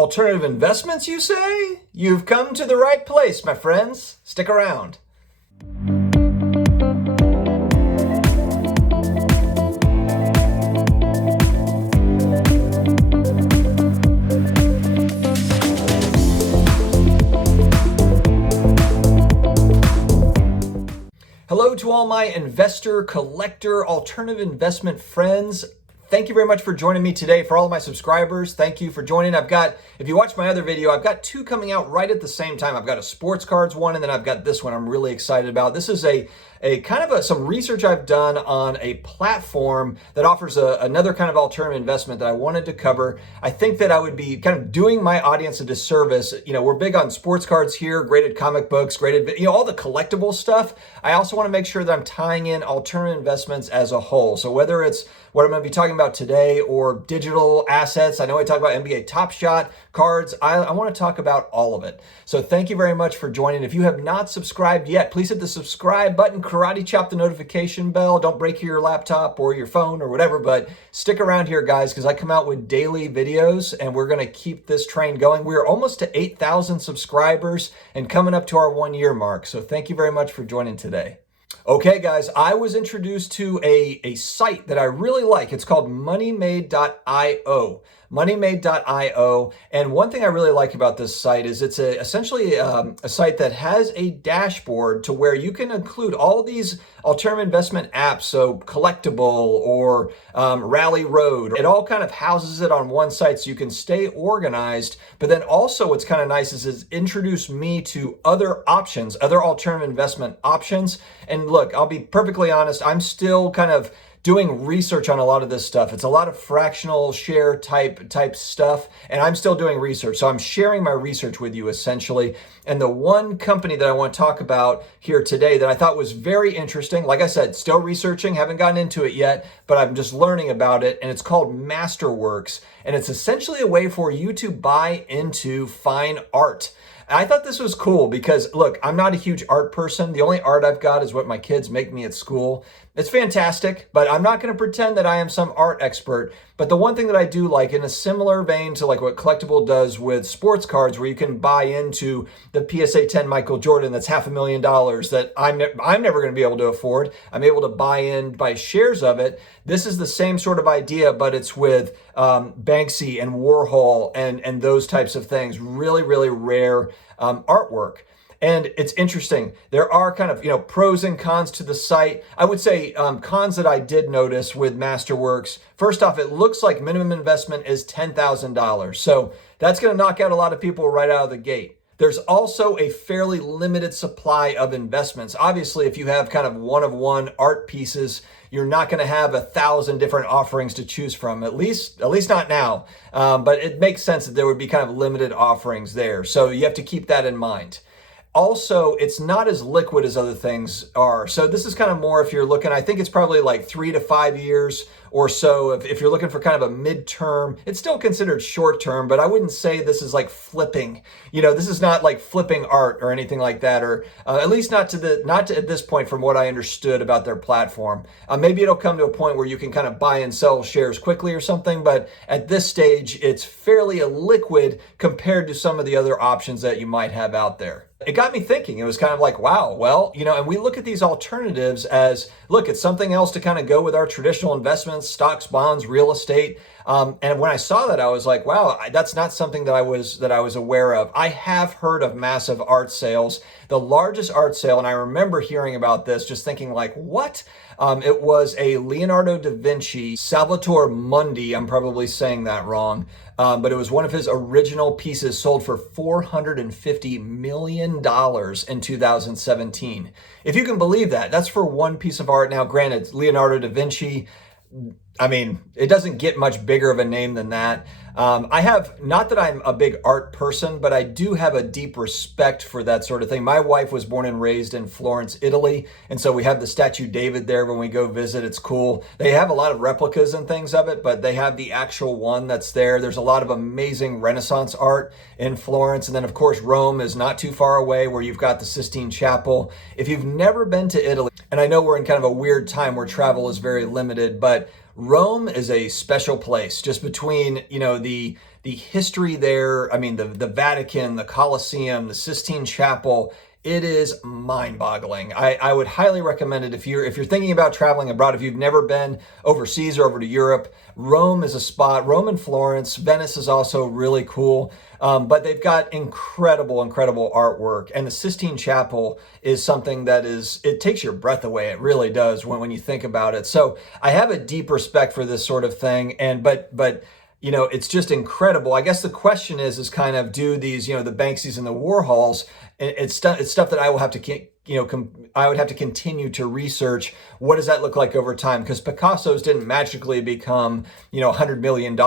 Alternative investments, you say? You've come to the right place, my friends. Stick around. Hello to all my investor, collector, alternative investment friends. Thank you very much for joining me today. For all of my subscribers, thank you for joining. If you watch my other video, I've got two coming out right at the same time. I've got a sports cards one, and then I've got this one I'm really excited about. This is a kind of some research I've done on a platform that offers another kind of alternative investment that I wanted to cover. I think that I would be kind of doing my audience a disservice. You know, we're big on sports cards here, graded comic books, graded, all the collectible stuff. I also want to make sure that I'm tying in alternative investments as a whole. So whether it's what I'm going to be talking about today or digital assets, I know I talk about NBA Top Shot, cards, I want to talk about all of it. So thank you very much for joining. If you have not subscribed yet, please hit the subscribe button, karate chop the notification bell. Don't break your laptop or your phone or whatever, but stick around here, guys, because I come out with daily videos and we're going to keep this train going. We're almost to 8,000 subscribers and coming up to our 1 year mark. So thank you very much for joining today. Okay, guys, I was introduced to a site that I really like. It's called MoneyMade.io. MoneyMade.io. And one thing I really like about this site is it's essentially a site that has a dashboard to where you can include all these alternative investment apps, so Collectible or Rally Road. It all kind of houses it on one site so you can stay organized. But then also what's kind of nice is it's introduced me to other options, other alternative investment options. And look, I'll be perfectly honest, I'm still kind of doing research on a lot of this stuff. It's a lot of fractional share type stuff, and I'm still doing research. So I'm sharing my research with you essentially. And the one company that I want to talk about here today that I thought was very interesting, like I said, still researching, haven't gotten into it yet, but I'm just learning about it, and it's called MasterWorks. And it's essentially a way for you to buy into fine art. I thought this was cool because, look, I'm not a huge art person. The only art I've got is what my kids make me at school. It's fantastic, but I'm not going to pretend that I am some art expert. But the one thing that I do like, in a similar vein to like what Collectible does with sports cards, where you can buy into the PSA 10 Michael Jordan that's $500,000 that I'm never going to be able to afford. I'm able to buy shares of it. This is the same sort of idea, but it's with Banksy and Warhol and those types of things. Really, really rare artwork. And it's interesting. There are kind of, pros and cons to the site. I would say cons that I did notice with MasterWorks. First off, it looks like minimum investment is $10,000. So that's going to knock out a lot of people right out of the gate. There's also a fairly limited supply of investments. Obviously, if you have kind of one-of-one art pieces, you're not going to have 1,000 different offerings to choose from, at least not now. But it makes sense that there would be kind of limited offerings there. So you have to keep that in mind. Also, it's not as liquid as other things are. So this is kind of more if you're looking, I think it's probably like 3 to 5 years or so. If you're looking for kind of a midterm, it's still considered short term, but I wouldn't say this is like flipping. This is not like flipping art or anything like that, or at least not at this point from what I understood about their platform. Maybe it'll come to a point where you can kind of buy and sell shares quickly or something, but at this stage, it's fairly illiquid compared to some of the other options that you might have out there. It got me thinking. It was kind of like, wow, well, and we look at these alternatives as, look, it's something else to kind of go with our traditional investments, stocks, bonds, real estate. And when I saw that, I was like, wow, that's not something that I was aware of. I have heard of massive art sales. The largest art sale, and I remember hearing about this, just thinking like, what? It was a Leonardo da Vinci, Salvator Mundi, I'm probably saying that wrong, but it was one of his original pieces sold for $450 million in 2017. If you can believe that, that's for one piece of art. Now, granted, Leonardo da Vinci, I mean, it doesn't get much bigger of a name than that. Not that I'm a big art person, but I do have a deep respect for that sort of thing. My wife was born and raised in Florence, Italy. And so we have the statue David there when we go visit. It's cool. They have a lot of replicas and things of it, but they have the actual one that's there. There's a lot of amazing Renaissance art in Florence. And then of course, Rome is not too far away where you've got the Sistine Chapel. If you've never been to Italy, and I know we're in kind of a weird time where travel is very limited, but Rome is a special place, just between, the the history there, I mean, the Vatican, the Colosseum, the Sistine Chapel, it is mind-boggling. I would highly recommend it if you're thinking about traveling abroad. If you've never been overseas or over to Europe, Rome is a spot. Rome and Florence. Venice is also really cool. But they've got incredible artwork. And the Sistine Chapel is something that it takes your breath away. It really does when you think about it. So I have a deep respect for this sort of thing. But you know, it's just incredible. I guess the question is kind of, do these, you know, the Banksys and the Warhols, it's stuff that I will have to, I would have to continue to research. What does that look like over time? Because Picasso's didn't magically become, $100 million.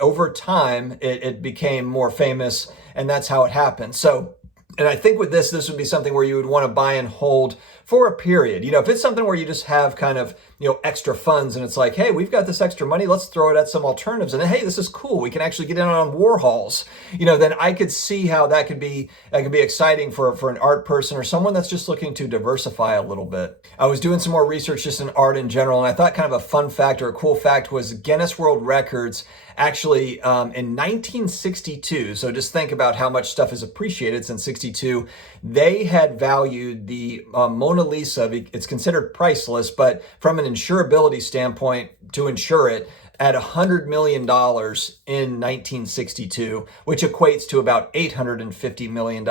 Over time, it became more famous, and that's how it happened. So, and I think with this would be something where you would want to buy and hold for a period. If it's something where you just have kind of, extra funds and it's like, hey, we've got this extra money, let's throw it at some alternatives. And hey, this is cool. We can actually get in on Warhols. Then I could see how that could be exciting for an art person or someone that's just looking to diversify a little bit. I was doing some more research just in art in general, and I thought kind of a fun fact or a cool fact was Guinness World Records actually in 1962, so just think about how much stuff is appreciated since 62, they had valued the Mona Lisa, it's considered priceless, but from an insurability standpoint, to insure it, at $100 million in 1962, which equates to about $850 million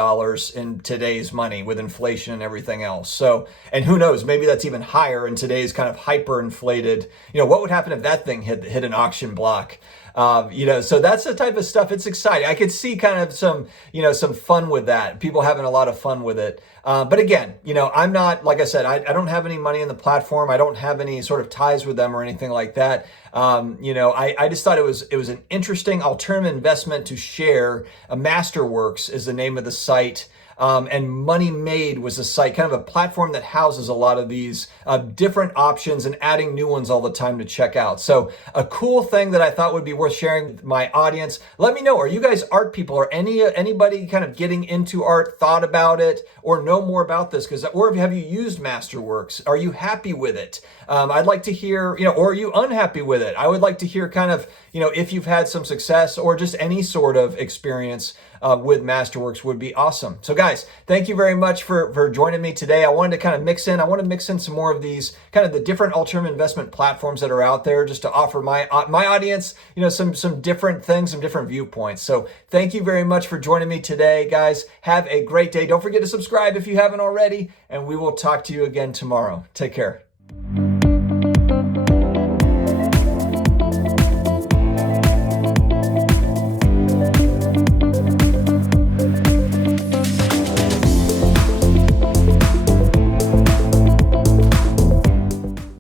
in today's money with inflation and everything else. So, and who knows, maybe that's even higher in today's kind of hyperinflated, what would happen if that thing hit an auction block? So that's the type of stuff. It's exciting. I could see kind of some fun with that. People having a lot of fun with it. But again, I'm not, like I said, I don't have any money in the platform. I don't have any sort of ties with them or anything like that. I just thought it was an interesting alternative investment to share. MasterWorks is the name of the site. And MoneyMade was a site, kind of a platform that houses a lot of these different options and adding new ones all the time to check out. So a cool thing that I thought would be worth sharing with my audience. Let me know, are you guys art people? Or anybody kind of getting into art, thought about it, or know more about this? Or have you used MasterWorks? Are you happy with it? I'd like to hear, or are you unhappy with it? I would like to hear kind of, if you've had some success or just any sort of experience with MasterWorks would be awesome. So guys, thank you very much for joining me today. I want to mix in some more of these kind of the different alternative investment platforms that are out there, just to offer my audience, some different things, some different viewpoints. So thank you very much for joining me today, guys. Have a great day. Don't forget to subscribe if you haven't already, and we will talk to you again tomorrow. Take care.